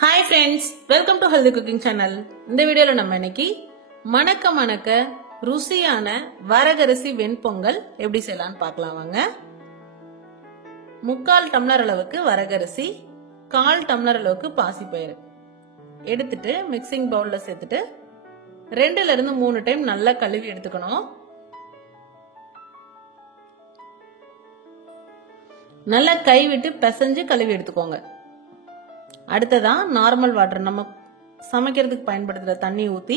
Hi friends, welcome to Healthy Cooking Channel. இந்த வீடியோல நம்ம இன்னைக்கு மணக்க ருசியான வரகரிசி வெண்பொங்கல் எப்படி செய்யலாம்னு பார்க்கலாம் வாங்க. 3/4 டம்ளர் அளவுக்கு வரகரிசி, 1/4 டம்ளர் அளவுக்கு பாசிப்பயிறு எடுத்துட்டு மிக்சிங் பவுல்ல சேர்த்துட்டு 2ல இருந்து 3 டைம் நல்லா கழுவி எடுத்துக்கணும். நல்லா கை விட்டு பிசைஞ்சு கழுவி எடுத்துக்கோங்க. அடுத்ததா நார்மல் வாட்டர், நம்ம சமைக்கிறதுக்கு பயன்படுத்துற தண்ணி ஊத்தி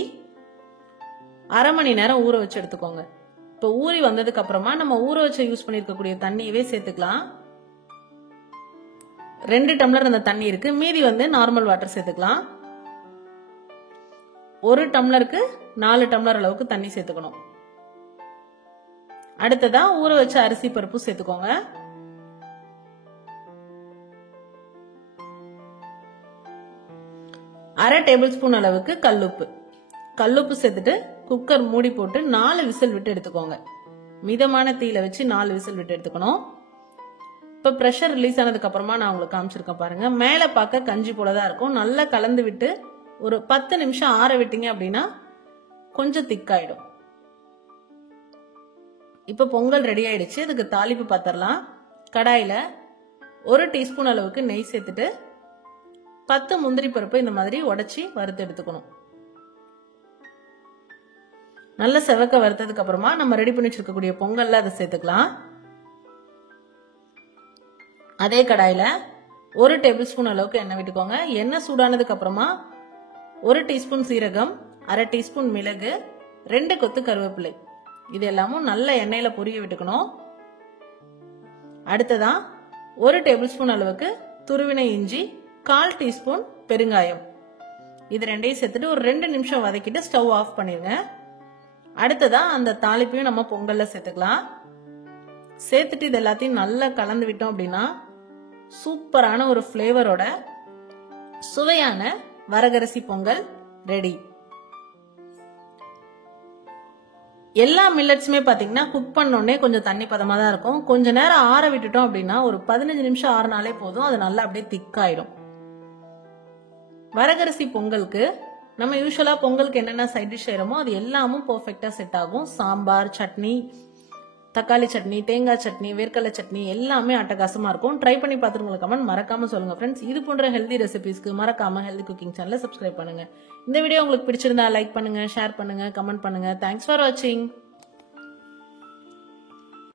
1/2 மணி நேரம் ஊற வச்சு எடுத்துக்கோங்க. இப்போ ஊறி வந்ததுக்கு அப்புறமா நம்ம ஊற வச்சு யூஸ் பண்ணிருக்கக்கூடிய தண்ணியவே சேர்த்துக்கலாம். 2 டம்ளர் அந்த தண்ணி இருக்கு, மீதி நார்மல் வாட்டர் சேர்த்துக்கலாம். 1 டம்ளருக்கு 4 டம்ளர் அளவுக்கு தண்ணி சேர்த்துக்கணும். அடுத்ததா ஊற வச்ச அரிசி பருப்பு சேர்த்துக்கோங்க. அரை டேபிள் ஸ்பூன் அளவுக்கு கல்லுப்பு சேர்த்துட்டு குக்கர் மூடி போட்டு 4 விசில் விட்டு எடுத்துக்கோங்க. மிதமான தீயில வச்சு 4 விசில் விட்டு எடுத்துக்கணும். இப்ப பிரஷர் ரிலீஸ் ஆனதுக்கு அப்புறமா நான் உங்களுக்கு காமிச்சிருக்கேன் பாருங்க. மேல பார்க்க கஞ்சி போலதான் இருக்கும். நல்லா கலந்து விட்டு ஒரு 10 நிமிஷம் ஆற விட்டீங்க அப்படின்னா கொஞ்சம் திக்காயிடும். இப்ப பொங்கல் ரெடி ஆயிடுச்சு. இதுக்கு தாளிப்பு பாத்திரலாம். கடாயில 1 டீஸ்பூன் அளவுக்கு நெய் சேர்த்துட்டு 10 முந்திரி பருப்பு இந்த மாதிரி உடைச்சி வறுத்து எடுத்துக்கணும். நல்ல செவக்க வறுத்ததுக்கு அப்புறமா நம்ம ரெடி பண்ணி வச்சிருக்கக்கூடிய பொங்கல்ல அதை சேர்த்துக்கலாம். அதே கடாயில 1 டேபிள் ஸ்பூன் அளவுக்கு எண்ணெய் விட்டுக்கோங்க. எண்ணெய் சூடானதுக்கு அப்புறமா 1 டீஸ்பூன் சீரகம், அரை டீஸ்பூன் மிளகு, 2 கொத்து கருவேப்பிலை, இது எல்லாமும் நல்ல எண்ணெயில பொரிய விட்டுக்கணும். அடுத்ததா 1 டேபிள் ஸ்பூன் அளவுக்கு துருவின இஞ்சி, 1/4 டீஸ்பூன் பெருங்காயம், இது ரெண்டையும் சேர்த்துட்டு ஒரு 2 நிமிஷம் வதக்கிட்டு ஸ்டவ் ஆஃப் பண்ணிருங்க. அடுத்ததா அந்த தாளிப்பையும் நம்ம பொங்கல்ல சேர்த்துக்கலாம். சேர்த்துட்டு இது எல்லாத்தையும் நல்லா கலந்து விட்டோம் அப்படின்னா சூப்பரான ஒரு ஃபிளேவரோட சுவையான வரகரிசி பொங்கல் ரெடி. எல்லா மில்லட்ஸுமே பாத்தீங்கன்னா குக் பண்ணோடனே கொஞ்சம் தண்ணி பதமா தான் இருக்கும். கொஞ்ச நேரம் ஆற விட்டுட்டோம் அப்படின்னா ஒரு 15 நிமிஷம் ஆறினாலே போதும், அது நல்லா அப்படியே திக்காயிடும். வரகரிசி பொங்கலுக்கு நம்ம யூஸ்வலா பொங்கலுக்கு என்னென்ன சைட் டிஷ் செய்யறோமோ அது எல்லாமும் பெர்ஃபெக்ட்டா செட் ஆகும். சாம்பார், சட்னி, தக்காளி சட்னி, தேங்காய் சட்னி, வேர்க்கடலை சட்னி எல்லாமே அட்டகாசமா இருக்கும். ட்ரை பண்ணி பார்த்துட்டு உங்களுக்கு கமெண்ட் மறக்காம சொல்லுங்க ஃப்ரெண்ட்ஸ். இது போன்ற ஹெல்தி ரெசிபிஸ்க்கு மறக்காம ஹெல்தி குக்கிங் சேனலை சப்ஸ்கிரைப் பண்ணுங்க. இந்த வீடியோ உங்களுக்கு பிடிச்சிருந்தா லைக் பண்ணுங்க, ஷேர் பண்ணுங்க, கமெண்ட் பண்ணுங்க. தேங்க்ஸ் ஃபார் வாட்சிங்.